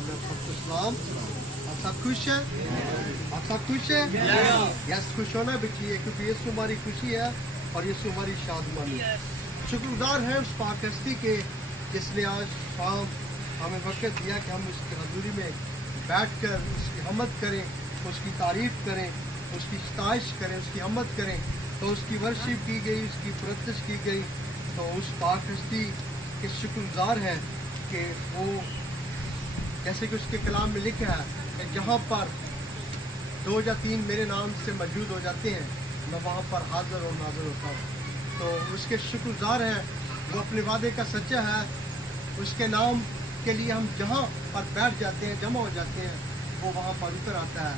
नाम में सबको सलाम। आप सब खुश हैं? आप सब खुश हैं? यस, खुश होना भी चाहिए क्योंकि यीशु हमारी खुशी है और यीशु हमारी शादमानी। शुक्रगुजार हैं उस पाक हस्ती के जिसने आज शाम हमें वक्त दिया कि हम उसकी हजूरी में बैठकर उसकी हमद करें, उसकी तारीफ़ करें, उसकी सताइश करें, उसकी हमद करें। तो उसकी वर्शिप की गई, उसकी परस्तिश की गई। तो उस पाक हस्ती के शुक्रगुजार हैं कि वो जैसे कि उसके कलाम में लिखा है कि जहाँ पर 2 या 3 मेरे नाम से मौजूद हो जाते हैं मैं वहाँ पर हाजिर और नाज़िर होता हूँ। तो उसके शुक्रगुजार हैं, वो अपने वादे का सच्चा है। उसके नाम के लिए हम जहाँ पर बैठ जाते हैं, जमा हो जाते हैं, वो वहाँ पर उतर आता है।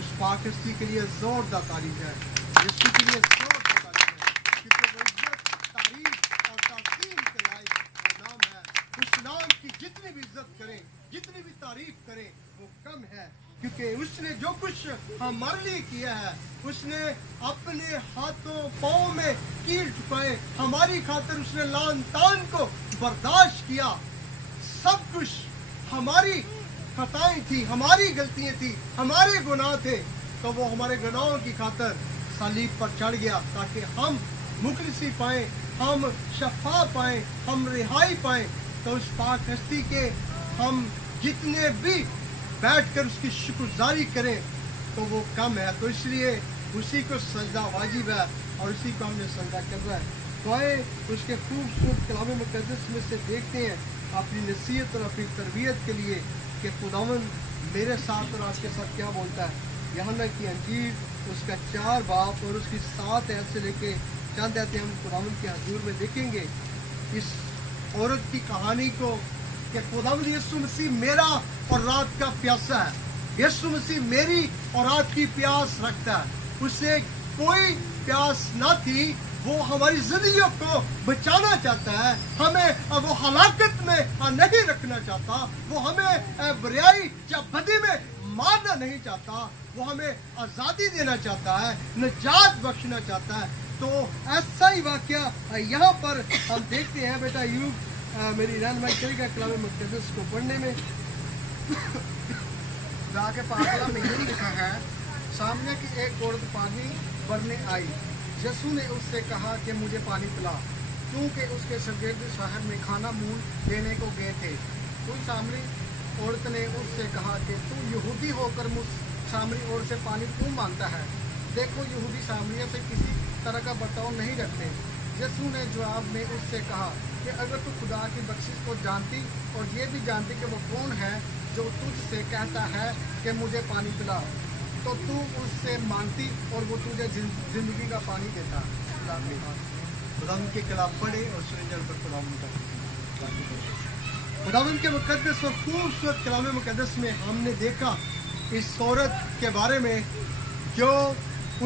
उस पाक हस्ती के लिए ज़ोरदार तारीफ है, यीशु के लिए ज़ोरदार तारीफ है क्योंकि वो इज्जत, तारीफ और ताज़ीम के लायक वो नाम है। उस नाम की जितनी भी इज्जत करें, जितनी भी तारीफ करें वो कम है क्योंकि उसने जो कुछ हमारे लिए किया है, उसने अपने हाथों पाँव में कील चुकाए, हमारी खातिर उसने लान तान को बर्दाश्त किया। सब कुछ हमारी खताएं थी, हमारी गलतियां थी, हमारे गुनाह थे, तो वो हमारे गुनाहों की खातिर सलीब पर चढ़ गया ताकि हम मुखलिसी पाएं, हम शफा पाएं, हम रिहाई पाएं। तो उस पाक हस्ती के हम जितने भी बैठकर उसकी शुक्रगुजारी करें तो वो कम है। तो इसलिए उसी को सजदा वाजिब है और उसी को हमने सजदा करना है। तो आए उसके खूबसूरत कलाम मुक़द्दस में से देखते हैं अपनी नसीहत और अपनी तरबियत के लिए कि खुदावंद मेरे साथ और आपके साथ क्या बोलता है। यूहन्ना की अंजील उसका 4 बाब और उसकी 7 आयत से लेके चंद आयतें हम खुदावंद के हजूर में देखेंगे इस औरत की कहानी को कि खुदावंद यीशु मसीह मेरा और रात का प्यासा है। यीशु मसीह मेरी और रात की प्यास रखता है। उसे कोई प्यास ना थी, वो हमारी जिंदगी को बचाना चाहता है, हमें वो हलाकत में नहीं रखना चाहता, वो हमें बुराई या बदी में मारना नहीं चाहता, वो हमें आज़ादी देना चाहता है, निजात बख्शना चाहता है। तो ऐसा ही वाक़या यहाँ पर हम देखते हैं। बेटा यूब मेरी रहनुमाई करेगा कलाम मुक़द्दस को पढ़ने में। जाके पाकला में यूं लिखा है, सामने की एक औरत पानी भरने आई। यीशु ने उससे कहा कि मुझे पानी पिला, क्योंकि उसके शागिर्द शहर में खाना मूल देने को गए थे। उस सामरी औरत ने उससे कहा कि तू यहूदी होकर मुझ सामरी औरत से पानी क्यों मांगता है? देखो, यहूदी सामरिया से किसी तरह का बर्ताव नहीं रखते। यीशु ने जवाब में उससे कहा कि अगर तू खुदा की बख्शिश को जानती और ये भी जानती कि वो कौन है जो तुझसे कहता है कि मुझे पानी पिला, तो तू उससे मांगती और वो तुझे जिंदगी का पानी देता। खुदावंद के कलाम पढ़े और सुने पर खुदावंद के मुक़द्दस और खूबसूरत कलाम मुक़द्दस में हमने देखा इस औरत के बारे में जो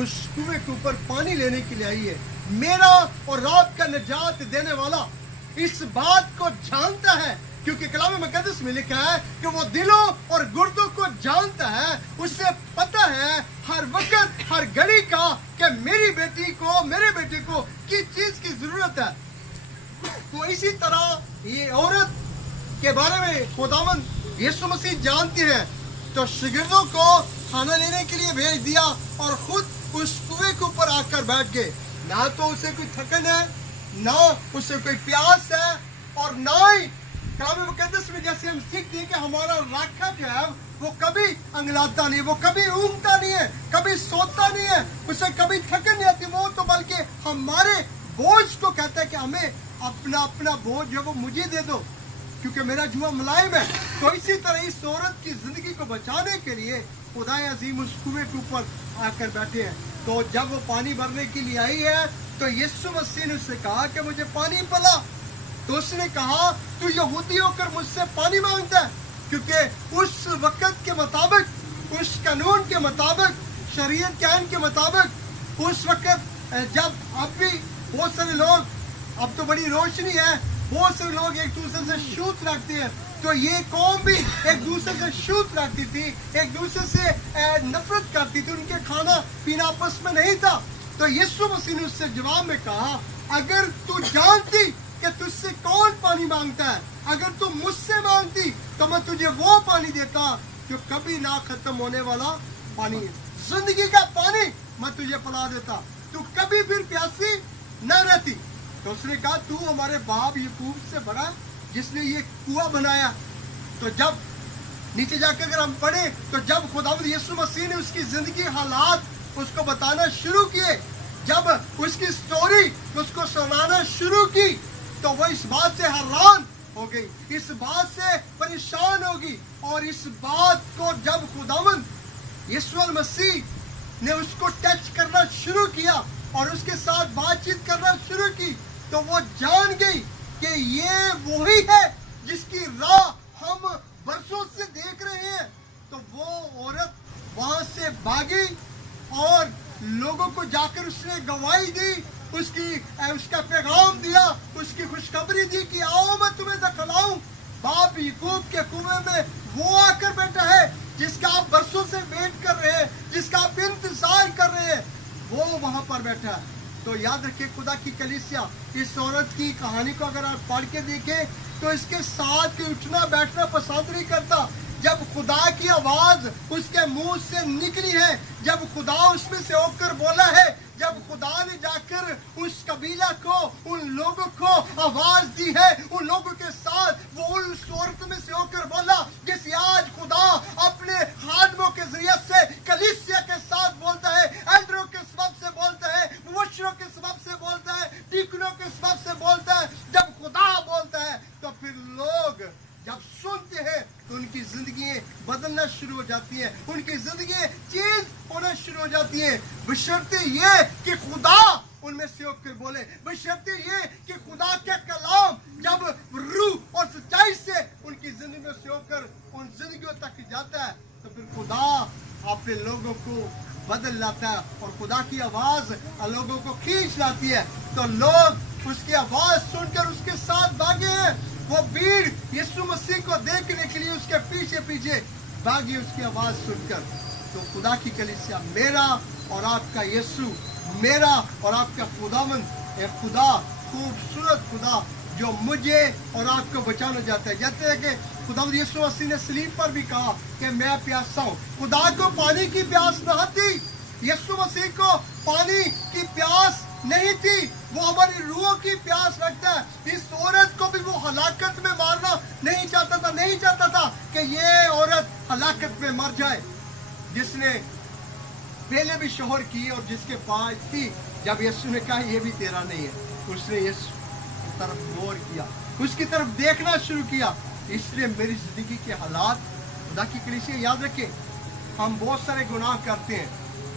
उस कुएं के ऊपर पानी लेने के लिए आई है। मेरा और रात का निजात देने वाला इस बात को जानता है क्योंकि कलाम मुक़द्दस में लिखा है कि वो दिलों और गुर्दों को जानता है। उसे पता है हर वक्त हर घड़ी का कि मेरी बेटी को, मेरे बेटे को किस चीज की जरूरत है। तो इसी तरह ये औरत के बारे में खुदावंद यीशु मसीह जानते हैं, तो शागिर्दों को खाना लेने के लिए भेज दिया और खुद उस कुएं के ऊपर आकर बैठ गए। ना तो उसे कोई थकन है, ना उसे कोई प्यास है, और ना ही कलाम मुक़द्दस में जैसे हम सीखते हैं कि हमारा राखा जो है वो कभी अंगलाता नहीं, वो कभी ऊँगता नहीं है, कभी सोता नहीं है, उसे कभी थकन नहीं आती। वो तो बल्कि हमारे बोझ को कहता है कि हमें अपना अपना बोझ जो वो मुझे दे दो क्योंकि मेरा जुआ मुलायम है। तो इसी तरह इस औरत की जिंदगी को बचाने के लिए खुदा अजीम उस कुएं के ऊपर आकर बैठे हैं। तो जब वो पानी भरने के लिए आई है तो यीशु मसीह ने उससे कहा कि मुझे पानी पिला। तो उसने कहा तू यहूदी होकर मुझसे पानी मांगता है, क्योंकि उस वक्त के मुताबिक, उस कानून के मुताबिक, शरीयत के आईन के मुताबिक उस वक्त जब अब भी बहुत सारे लोग, अब तो बड़ी रोशनी है, बहुत सारे लोग एक दूसरे से छूत रखते हैं, तो ये कौम भी एक दूसरे से छूत रखती थी, एक दूसरे से नफरत करती थी, उनके खाना पीना आपस में नहीं था। तो यीशु मसीह ने उससे जवाब में कहा अगर तू जानती कि तुझसे कौन पानी मांगता है, अगर तू मुझसे मांगती तो मैं तुझे वो पानी देता जो कभी ना खत्म होने वाला पानी है, जिंदगी का पानी मैं तुझे पिला देता, तू कभी फिर प्यासी न रहती। तो उसने कहा तू हमारे बाप याकूब से बड़ा जिसने ये कुआं बनाया। तो जब नीचे जाकर अगर हम पढ़े तो जब खुदावंद यीशु मसीह ने उसकी जिंदगी हालात उसको बताना शुरू किए, जब उसकी स्टोरी उसको सुनाना शुरू की, तो वो इस बात से हैरान हो गई, इस बात से परेशान होगी। और इस बात को जब खुदावंद यीशु मसीह ने उसको टच करना शुरू किया और उसके साथ बातचीत करना शुरू की, तो वो जान गई कि ये वही है जिसकी राह हम बरसों से देख रहे हैं। तो वो औरत वहां से भागी और लोगों को जाकर उसने गवाही दी, उसका पैगाम दिया, उसकी खुशखबरी दी कि आओ मैं तुम्हें दिखलाऊं बाप याकूब के कुएं में वो आकर बैठा है जिसका आप बरसों से वेट कर रहे हैं, जिसका आप इंतजार कर रहे हैं, वो वहां पर बैठा है। तो याद रखिए खुदा की कलीसिया, इस औरत की कहानी को अगर आप पढ़ के देखें तो इसके साथ के उठना बैठना पसंद नहीं करता। जब खुदा की आवाज उसके मुंह से निकली है, जब खुदा उसमें से होकर बोला है, जब खुदा ने जाकर उस कबीला को, उन लोगों को आवाज दी है, उन लोगों के साथ वो उस औरत में से होकर बोला जिसे आज खुदा अपने खादमों के जरिए से कलीसिया के साथ बोलता है, एल्डरों के सबब से बोलता है, मुबश्शिरों के सबब से बोलता है, डीकनों के सबब से बोलता है। जब खुदा बोलता है तो फिर लोग जब सुनते हैं तो उनकी जिंदगी बदलना शुरू हो जाती है, उनकी जिंदगी चेंज होना शुरू हो जाती है, बशर्ते ये कि खुदा उनमें से होकर बोले, बशर्ते ये कि खुदा का कलाम जब रूह और सच्चाई से उनकी जिंदगी से होकर उन जिंदगियों तक जाता है, तो फिर खुदा अपने लोगों को बदल लाता है और खुदा की आवाज लोगों को खींच लाती है। तो लोग उसकी आवाज सुनकर उसके साथ भागे हैं, वो भीड़ यीशु मसीह को देखने के लिए उसके पीछे पीछे भागी उसकी आवाज सुनकर। तो खुदा की कलीसिया, मेरा और आपका यीशु, मेरा और आपका खुदावंद एक खुदा, खूबसूरत खुदा जो मुझे और आपको बचाना चाहता है। जैसे है कि खुदावंद यीशु मसीह ने सलीब पर भी कहा कि मैं प्यासा हूँ। खुदा को पानी की प्यास न थी, यीशु मसीह को पानी की प्यास नहीं थी, वो हमारी रूह की प्यास रखता है। इस औरत को भी वो हलाकत में मारना नहीं चाहता था, नहीं चाहता था कि ये औरत हलाकत में मर जाए, जिसने पहले भी शोहर की और जिसके पास थी। जब यीशु ने कहा ये भी तेरा नहीं है, उसने यीशु की तरफ गौर किया, उसकी तरफ देखना शुरू किया। इसलिए मेरी जिंदगी के हालात, खुदा की कलीसिया याद रखें, हम बहुत सारे गुनाह करते हैं,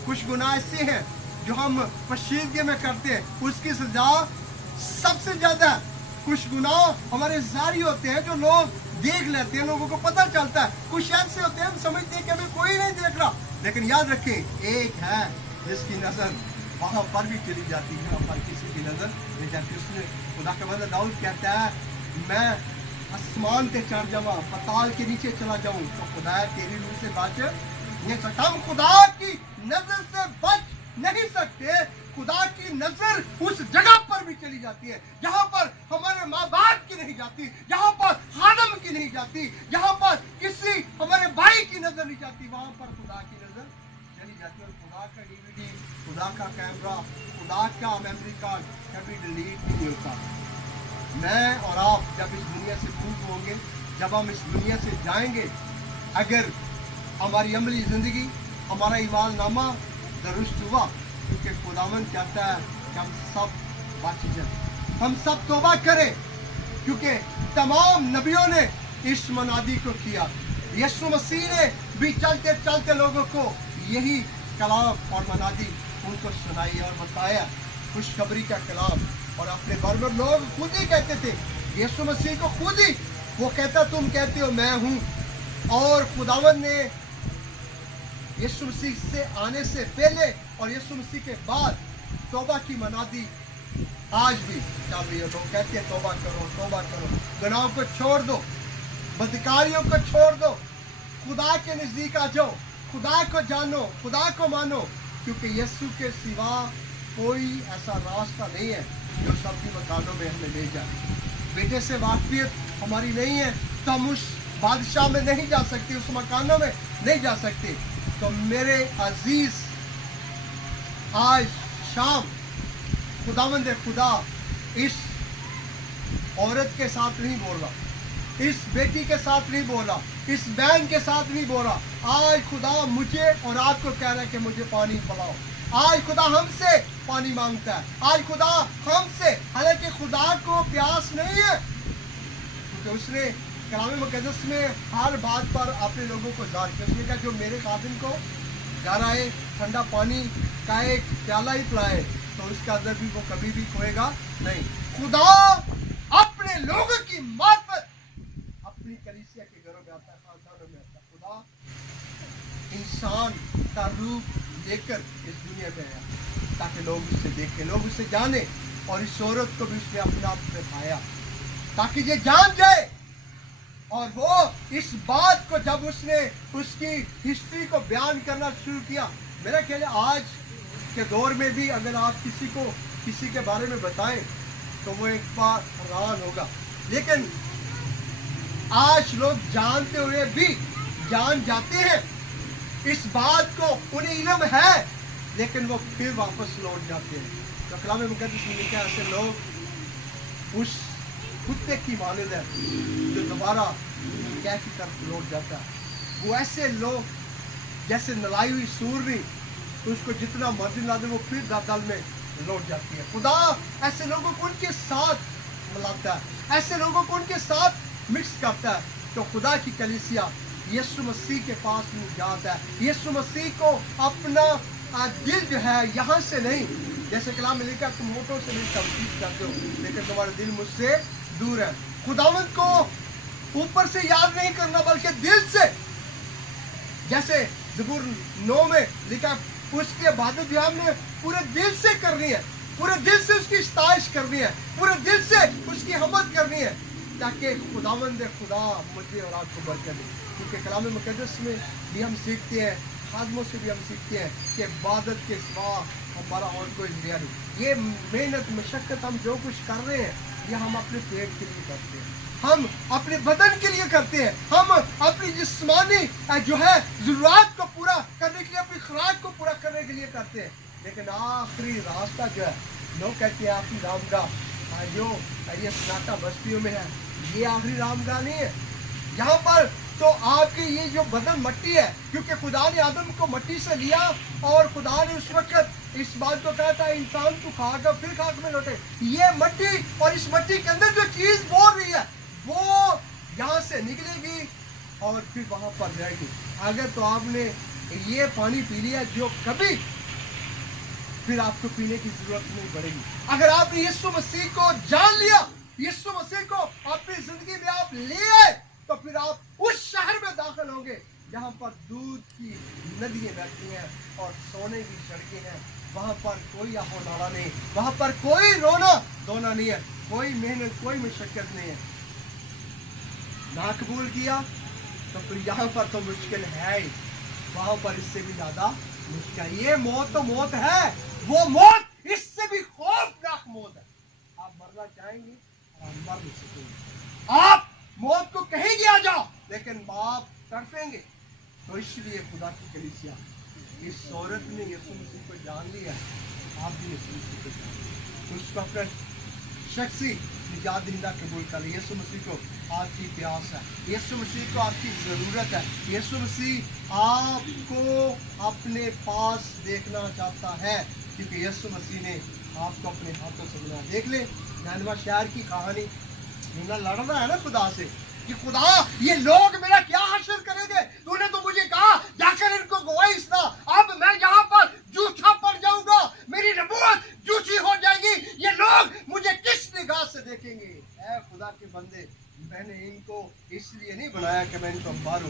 कुछ गुनाह ऐसे हैं जो हम पशीदगी में करते हैं, उसकी सजा सबसे ज्यादा। कुछ गुनाह हमारे जारी होते हैं जो लोग देख लेते हैं, लोगों को पता चलता है। कुछ ऐसे होते हैं हम समझते हैं कि हमें कोई नहीं देख रहा, लेकिन याद रखें एक है जिसकी नजर वहां पर भी चली जाती है, वहां पर किसी की नजर नहीं जाती। उसने खुदा का बंदा दाऊद कहता है मैं आसमान पे चढ़ जाऊं, पताल के नीचे चला जाऊं तो खुदा तेरी रूह से बच नहीं सकता। हम खुदा की नजर से बच नहीं सकते। खुदा की नजर उस जगह पर भी चली जाती है जहां पर हमारे माँ बाप की नहीं जाती, जहां पर खादम की नहीं जाती, जहां पर किसी हमारे भाई की नजर नहीं जाती, वहां पर खुदा की नजर चली जाती है। और खुदा का डीवीडी, खुदा का कैमरा, खुदा का मेमोरी कार्ड कभी डिलीट नहीं होता। मैं और आप जब इस दुनिया से दूर होंगे, जब हम इस दुनिया से जाएंगे, अगर हमारी अमली जिंदगी, हमारा ईमान नामा दुरुस्त हुआ, क्योंकि खुदावंद कहता है कि हम सब बच जाए, हम सब तौबा करें, क्योंकि तमाम नबियों ने इस मनादी को किया। यीशु मसीह ने भी चलते चलते लोगों को यही कलाम और मनादी उनको सुनाई और बताया, खुशखबरी का कलाम। और अपने बारे में लोग खुद ही कहते थे, यीशु मसीह को खुद ही वो कहता तुम कहते हो मैं हूँ। और खुदावंद ने यीशु मसीह से आने से पहले और यीशु मसीह के बाद तौबा की मनादी आज भी चल रही है। लोग कहते हैं तौबा करो, तौबा करो, गुनाहों को छोड़ दो, बदकारियों को छोड़ दो, खुदा के नजदीक आ जाओ, खुदा को जानो, खुदा को मानो, क्योंकि यीशु के सिवा कोई ऐसा रास्ता नहीं है जो सबकी मकानों में हमें ले जाए। बेटे से वाकफियत हमारी नहीं है तो हम उस बादशाह में नहीं जा सकते, उस मकानों में नहीं जा सकते। तो मेरे अजीज, आज शाम खुदावंद खुदा इस औरत के साथ नहीं बोल रहा, इस बेटी के साथ नहीं बोल रहा, इस बहन के साथ नहीं बोल रहा। आज खुदा मुझे और आपको कह रहा है कि मुझे पानी पिलाओ। आज खुदा हमसे पानी मांगता है, आज खुदा हमसे, हालांकि खुदा को प्यास नहीं है क्योंकि उसने कलाम मुकद्दस में हर बात पर अपने लोगों को जाहिर किया, जो मेरे खादिम को घर आए ठंडा पानी का एक प्याला ही पिलाए तो उसका अंदर भी वो कभी भी खोएगा नहीं। खुदा अपने लोगों की मार्फत अपनी कलीसिया के घरों में आता है, खानदानों में आता है। खुदा इंसान का रूप लेकर इस दुनिया में आया ताकि लोग उससे देखें, लोग उससे जाने, और इस औरत को भी उसने अपने आप में पाया ताकि ये जान जाए। और वो इस बात को जब उसने उसकी हिस्ट्री को बयान करना शुरू किया, मेरा ख्याल है आज के दौर में भी अगर आप किसी को किसी के बारे में बताएं तो वो एक बार हैरान होगा। लेकिन आज लोग जानते हुए भी जान जाते हैं, इस बात को उन्हें इल्म है लेकिन वो फिर वापस लौट जाते हैं। तो कलाम मुकद्दस में लिखा है ऐसे लोग उस कुत्ते की मानद है जो दोबारा कैद की तरफ लौट जाता है। वो ऐसे लोग जैसे नलाई हुई सूरनी, उसको जितना मर्जी ला दे वो फिर दल में लौट जाती है। खुदा ऐसे लोगों को उनके साथ मिलाता है, ऐसे लोगों को उनके साथ मिक्स करता है। तो खुदा की कलीसिया यीशु मसीह के पास नहीं जाता है। यीशु मसीह को अपना दिल जो है यहाँ से नहीं, जैसे कलाम में लिखा तुम होठों से नहीं तवसीफ करते हो लेकिन तुम्हारा दिल मुझसे दूर है। खुदावंद को ऊपर से याद नहीं करना बल्कि दिल से, जैसे ज़बूर 9 में लिखा उसकी इबादत जो हमने पूरे दिल से करनी है, पूरे दिल से उसकी इस्ताइश करनी है, पूरे दिल से उसकी हमद करनी है ताकि खुदावंद खुदा मुझे और आपको बरकत दे। क्योंकि कलाम मुकद्दस में भी हम सीखते हैं, खादमों से भी हम सीखते हैं कि इबादत के सिवा हमारा और कोई जरिया नहीं। ये मेहनत मशक्क़त हम जो कुछ कर रहे हैं ये हम अपने पेट के लिए करते हैं, हम अपने बदन के लिए करते हैं, हम अपनी जिस्मानी जो है ज़रूरत को पूरा करने के लिए, अपनी खुराक को पूरा करने के लिए करते हैं। लेकिन आखिरी रास्ता जो है, लोग कहते हैं आखिरी रामगाह जो ये सनाटा बस्तियों में है, ये आखिरी रामगाह नहीं है। यहाँ पर तो आपकी ये जो बदन मट्टी है, क्योंकि खुदा ने आदम को मट्टी से लिया और खुदा ने उस वक्त इस बात को कहा था इंसान तू खाकर फिर खाक में लौटे। ये मट्टी और इस मट्टी के अंदर जो चीज बोल रही है वो यहाँ से निकलेगी और फिर वहां पर जाएगी। अगर तो आपने ये पानी पी लिया जो कभी फिर आपको पीने की जरूरत नहीं पड़ेगी। अगर आपने यीशु मसीह को जान लिया, यीशु मसीह को अपनी जिंदगी में आप ले आए, तो फिर आप उस शहर में दाखिल होंगे जहाँ पर दूध की नदियाँ बहती हैं और सोने की सड़कें हैं। वहाँ पर कोई आहो नाला नहीं, वहाँ पर कोई रोना धोना नहीं है, कोई मेहनत कोई मशक्कत नहीं है। ना कबूल किया तो फिर यहाँ पर तो मुश्किल है ही, वहाँ पर इससे भी ज्यादा मुश्किल। ये मौत तो मौत है, वो मौत इससे भी खौफनाक मौत है। आप मरना चाहेंगे और आप मर नहीं सकेंगे। आप मौत को कहेंगे आ जाओ लेकिन बाप तड़पेंगे। तो इसलिए खुदा की कलीसिया इस औरत ने यीशु मसीह को जान लिया, आप भी यीशु मसीह को जान, उसको अपना शख्सी निजात दहिंदा कबूल कर लिया। यीशु मसीह को आपकी प्यास है, यीशु मसीह को आपकी ज़रूरत है, यीशु मसीह आपको अपने पास देखना चाहता है क्योंकि यीशु मसीह ने आपको अपने हाथों से बनाया। देख ले नैनवा शहर की कहानी, मीना लड़ रहा है ना खुदा से कि खुदा ये लोग मेरा क्या हासिल करेंगे, तूने तो मुझे कहा जाकर इनको गवाही सुना, अब मैं यहाँ पर झूठा पड़ जाऊंगा, मेरी नबूवत झूठी हो जाएगी, ये लोग मुझे किस निगाह से देखेंगे। ऐ खुदा के बंदे, मैंने इनको इसलिए नहीं बनाया कि मैं इनको मारूं।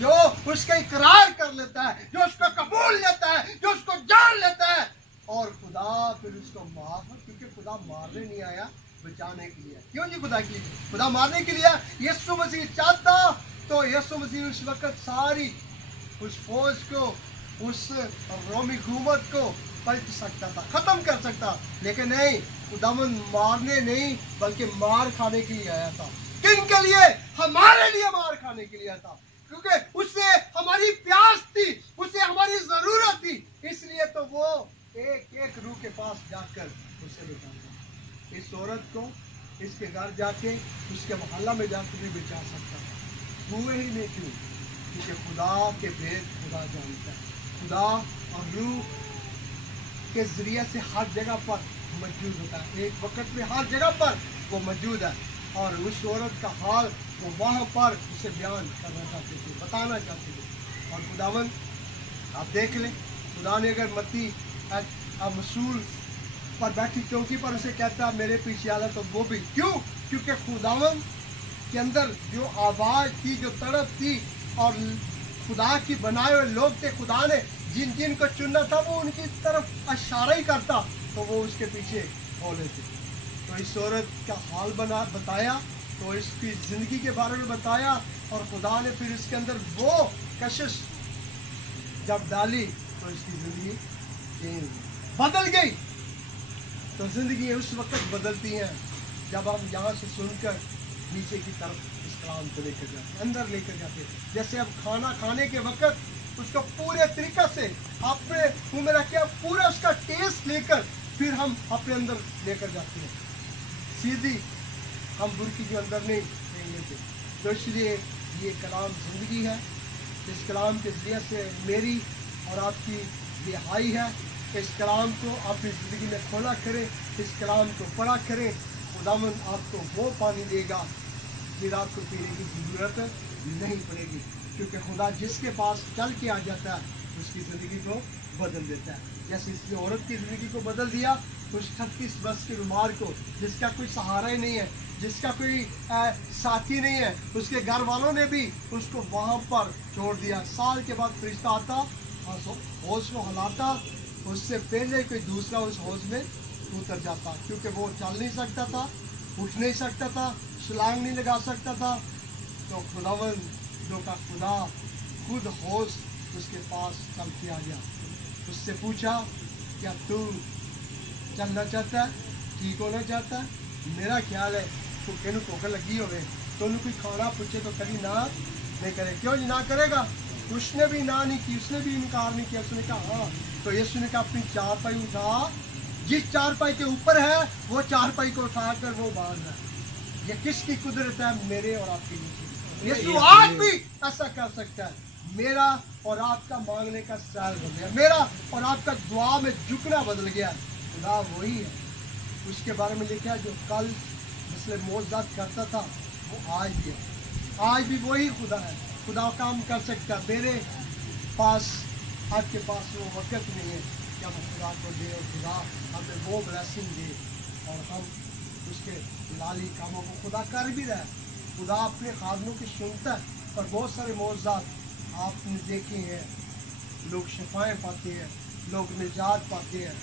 जो उसका इकरार कर लेता है, जो उसको कबूल लेता है, जो उसको जान लेता है और खुदा फिर उसको माफ, क्योंकि खुदा मारने नहीं आया बचाने के लिए। क्यों जी खुदा के लिए, खुदा मारने के लिए। यीशु मसीह चाहता तो यीशु मसीह उस वक्त सारी उस फौज को, उस रोमी हुकूमत को पलट सकता था, खत्म कर सकता, लेकिन नहीं, खुदावन मारने नहीं बल्कि मार खाने के लिए आया था। किन के लिए? हमारे लिए मार खाने के लिए आया था, क्योंकि उसे हमारी प्यास थी, उसे हमारी जरूरत थी। इसलिए तो वो एक एक रूह के पास जाकर उसे निकाला। इस औरत को इसके घर जाके उसके मोहल्ला में जाकर भी बचा सकता था, हुए ही नहीं। क्यों? क्योंकि खुदा के भेद खुदा जानता है। खुदा और रूह के जरिए से हर जगह पर मौजूद होता है, एक वक्त में हर जगह पर वो मौजूद है। और उस औरत का हाल वो वहाँ पर उसे बयान करना चाहते थे, बताना चाहते थे। और खुदावन आप देख लें, खुदा ने अगर मत्ती मसूल पर बैठी चौकी पर उसे कहता मेरे पीछे आला, तो वो भी क्यों? क्योंकि खुदावन के अंदर जो आवाज़ थी, जो तड़प थी, और खुदा की बनाए हुए लोग थे, खुदा ने जिन जिन को चुनना था वो उनकी तरफ इशारा ही करता, तो वो उसके पीछे हो लेते। तो इस औरत का हाल बताया, तो इसकी ज़िंदगी के बारे में बताया, और खुदा ने फिर इसके अंदर वो कशिश जब डाली तो इसकी ज़िंदगी बदल गई। तो ज़िंदगी उस वक्त बदलती हैं जब हम यहाँ से सुनकर नीचे की तरफ इस कलाम को लेकर जाते, अंदर लेकर जाते। जैसे हम खाना खाने के वक्त उसको पूरे तरीक़ा से अपने मुँह में रख के पूरा उसका टेस्ट लेकर फिर हम अपने अंदर लेकर जाते हैं, सीधी हम बुरकी के अंदर नहीं लेते। तो इसलिए ये कलाम ज़िंदगी है। इस कलाम के ज़रिए से मेरी और आपकी रिहाई है। इस कलाम को अपनी ज़िंदगी में खोला करें, इस कलाम को पढ़ा करें। खुदावन आपको वो पानी देगा फिर आपको पीने की ज़रूरत नहीं पड़ेगी, क्योंकि खुदा जिसके पास चल के आ जाता है उसकी ज़िंदगी को बदल देता है। जैसे इस औरत की ज़िंदगी को बदल दिया, उस 36 वर्ष के बीमार को, जिसका कोई सहारा ही नहीं है, जिसका कोई साथी नहीं है, उसके घर वालों ने भी उसको वहाँ पर छोड़ दिया। साल के बाद फरिश्ता आता और हौज को हिलाता, उससे पहले कोई दूसरा उस हौज में उतर जाता, क्योंकि वो चल नहीं सकता था, उठ नहीं सकता था, छलांग नहीं लगा सकता था। तो खुदावन जो का खुदा खुद हौज उसके पास चल के आ गया, उससे पूछा क्या तू चलना चाहता है, ठीक होना चाहता है? मेरा ख्याल है तो कहूँ भूख लगी होवे तो उन्हें कोई खाना पूछे तो कभी ना नहीं करे। क्यों ना करेगा? उसने भी ना नहीं की, उसने भी इनकार नहीं किया। उसने कहा हाँ। तो यीशु ने कहा अपनी चारपाई उठा, जिस चारपाई के ऊपर है वो चारपाई को उठाकर वो बांध है। ये किसकी कुदरत है? मेरे और आपकी नीचे। यीशु आज भी ऐसा कर सकता है। मेरा और आपका मांगने का स्टाइल बदल गया, मेरा और आपका दुआ में झुकना बदल गया। खुदा वही है, उसके बारे में लिखा है जो कल जिसने मौजूद करता था वो आज भी है। आज भी वही खुदा है, खुदा काम कर सकता है। मेरे पास आपके पास वो वक्त नहीं है कि हम खुदा को दे और खुदा हमें वो ब्लेसिंग दे और हम उसके लाली कामों को खुदा कर भी रहा है। खुदा अपने खादमों की सुनता है। और बहुत सारे मौजूद आपने देखे हैं, लोग शफाएँ पाते हैं, लोग निजात पाते हैं,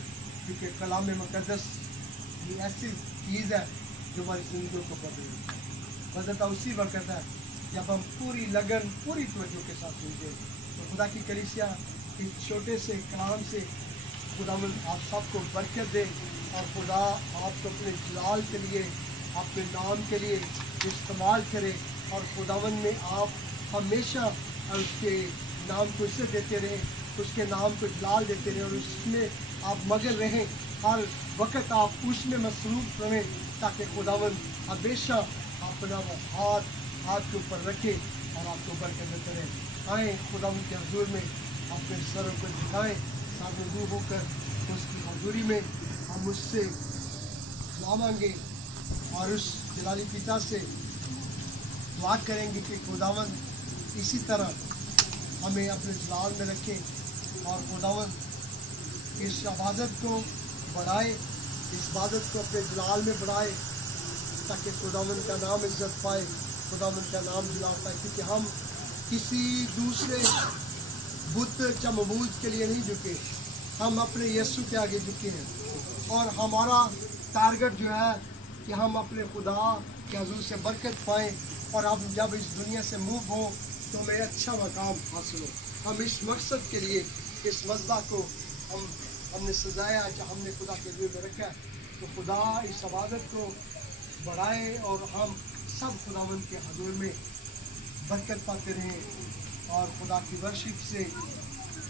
क्योंकि कलाम मुक़द्दस ये ऐसी चीज़ है जो हमारी ज़िंदगी को बदलता उसी वक्त है जब हम पूरी लगन पूरी तवज्जो के साथ सुनते हैं। तो खुदा की कलीसिया इस छोटे से कलाम से खुदा आप सबको बरकत दे और खुदा आपको अपने जलाल के लिए, अपने नाम के लिए इस्तेमाल करे। और खुदावन में आप हमेशा उसके नाम को इससे देते रहें, उसके नाम को जलाल देते रहें और उसमें आप मगन रहें। हर वक्त आप उसमें मसरूफ़ रहें ताकि खुदावन हमेशा अपना हाथ आपके ऊपर रखे और आपको बरकत देते रहें। आएँ खुदावन के हजूर में अपने सरों को झुकाएँ, सामने रूह होकर उसकी हजूरी में हम उससे दुआ मांगे और उस जलाली पिता से दुआ करेंगे कि खुदावन इसी तरह हमें अपने जलाल में रखे और खुदावन इस इबादत को बढ़ाए, इस इबादत को अपने जलाल में बढ़ाए ताकि खुदावन का नाम इज्जत पाए, खुदावन का नाम जला पाए। क्योंकि हम किसी दूसरे बुत चमबूज के लिए नहीं झुके, हम अपने यीशु के आगे झुके हैं। और हमारा टारगेट जो है कि हम अपने खुदा के हजूर से बरकत पाएँ और हम जब इस दुनिया से मूव हों तो हमें अच्छा मकाम हासिल हो। हम इस मकसद के लिए इस मसला को हमने सजाया, जो हमने खुदा के हजूर में रखा है। تو خدا اس عبادت کو بڑھائے اور ہم سب خداوند کے حضور میں برکت پاتے رہیں، اور خدا کی ورشپ سے،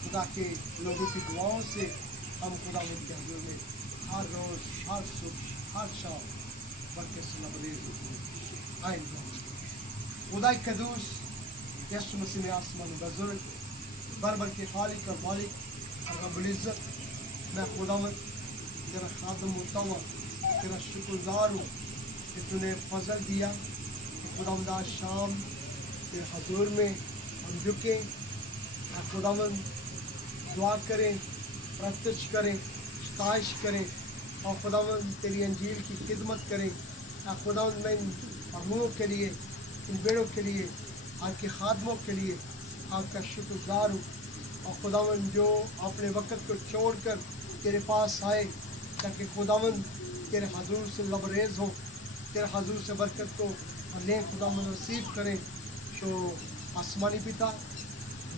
خدا کے لوگوں کی دعاؤں سے ہم خداوند کے حضور میں ہر روز، ہر صبح، ہر شام برکت سے لبریز ہوتے ہیں۔ خدا قدوس یسوع مسیح میں آسمان بزرگ بربر کے خالق اور مالک اور رب العزت، میں خداوند تیرا خادم ہوتا ہوں، تیرا شکر گزار ہوں کہ تو نے فضل دیا کہ خداوند آج شام تیرے حضور میں ہم جھکیں، خداوند دعا کریں، پرستش کریں، ستائش کریں، اور خداوند تیری انجیل کی خدمت کریں۔ خداوند میں ان روحوں کے لیے، ان بیڑوں کے لیے، آپ کے خادموں کے لیے آپ کا شکر گزار ہوں، اور خداوند جو اپنے وقت کو چھوڑ کر تیرے پاس آئے تاکہ خداوند تیرے حضور سے لبریز ہوں، تیرے حضور سے برکت کو لیں، خداوند نصیب کریں۔ تو آسمانی پتا،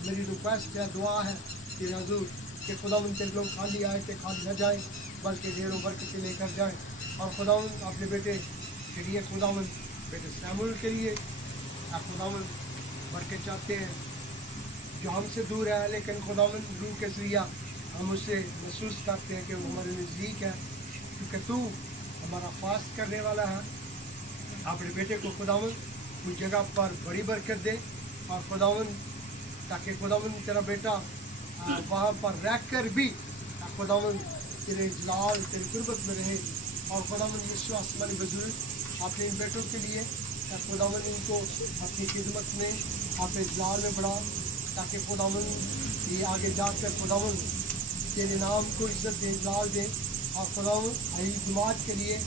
میری ریکویسٹ ہے، دعا ہے تیرے حضور کہ خداوند تیرے لوگ خالی آئے کہ خالی نہ جائیں، بلکہ ڈھیر و برکتیں لے کر جائیں، اور خداوند اپنے بیٹے کے لیے، خداوند بیٹے سیمول کے لیے خداوند برکت چاہتے ہیں، جو ہم سے دور ہے، لیکن خداوند روح کے ذریعہ ہم اسے محسوس کرتے ہیں کہ وہ ہمارے نزدیک ہے، کیونکہ تو ہمارا فاسٹ کرنے والا ہے۔ اپنے بیٹے کو خداوند اس جگہ پر بڑی برکت دے، اور خداوند تاکہ خداوند تیرا بیٹا وہاں پر رہ کر بھی خداوند تیرے جلال، تیری قربت میں رہے، اور خداوند یسوع آسمانی بزرگ اپنے ان بیٹوں کے لیے خداوند ان کو اپنی خدمت میں اپنے جلال میں بڑھا، تاکہ خداوند یہ آگے جا کر خداوند تیرے نام کو عزت دے، جلال دے، اور خداوند آئی جماعت کے لیے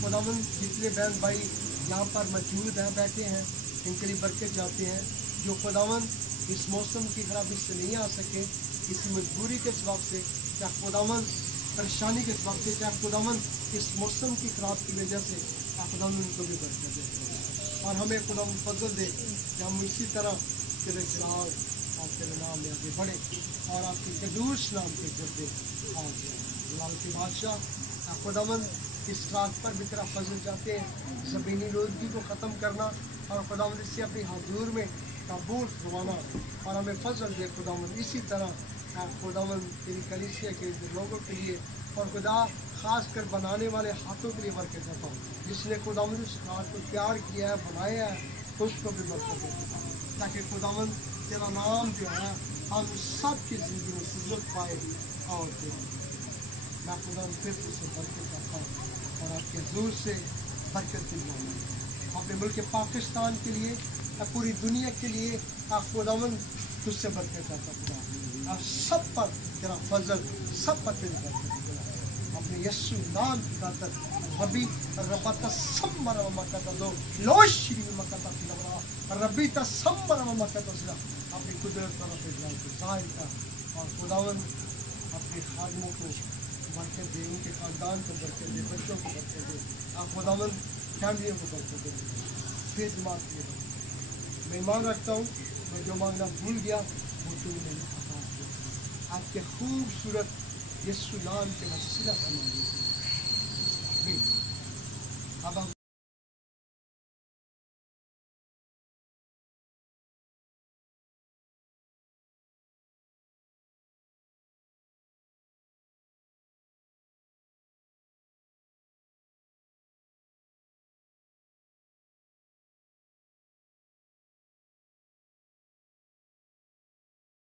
خداوند جتنے بہن بھائی یہاں پر موجود ہیں، بیٹھے ہیں، ان کے لیے برکت چاہتے ہیں، جو خداوند اس موسم کی خرابی سے نہیں آ سکے، کسی مجبوری کے سبب سے، یا خداوند پریشانی کے سبب سے، یا خداوند اس موسم کی خراب کی وجہ سے، خداوند ان کو بھی برکت دے، اور ہمیں خداوند فضل دے کہ ہم اسی طرح تیرے جلال اور تیرے نام میں آگے بڑھیں، اور آپ کے قدوس نام پہ جردے لال کے بادشاہ خداوند اس رات پر بھی تیرا فضل چاہتے ہیں، زمینی روزگی کو ختم کرنا، اور خداوند اس سے اپنی حضور میں قبول فرمانا، اور ہمیں فضل دے خداوند اسی طرح خداوند تیری کلیسیا کے لوگوں کے لیے، اور خدا خاص کر بنانے والے ہاتھوں کے لیے برکت دیتا ہوں، جس نے خداوند اس رات کو تیار کیا ہے، بنایا ہے، اس کو بھی برکت دیتا ہوں، تاکہ خداوند تیرا نام جو ہے ہم سب کی زندگی میں عزت پائے، اور میں خداوند پھر سے برکت چاہتا ہوں، اور آپ کے حضور سے برکت دلوانا ہے، اپنے ملک پاکستان کے لیے، پوری دنیا کے لیے خداوند تجھ سے برکت چاہتا ہوں، آپ سب پر تیرا فضل، سب پر تیری برکت دلا، اپنے یسوع نام کی خاطر ربی ربا تسمر ومکتا دو لوشری ومکتا فلورا ربی تسمر ومکتا سلا، اپنی قدرت پر اپنے جلال کو ظاہر کر، اور خداوند اپنے خادموں کو برکت دے، ان کے خاندان کو برکت دے، بچوں کو برکت دے، آپ خداوند فیملیوں کو برکت دے، پھر جماعت کے لیے میں ایمان رکھتا ہوں، میں جو مانگنا بھول گیا وہ تو نے عطا کیا، آپ کے خوبصورت یسوع نام کے وسیلہ سے مانگتے ہیں، آمین۔ اب ہم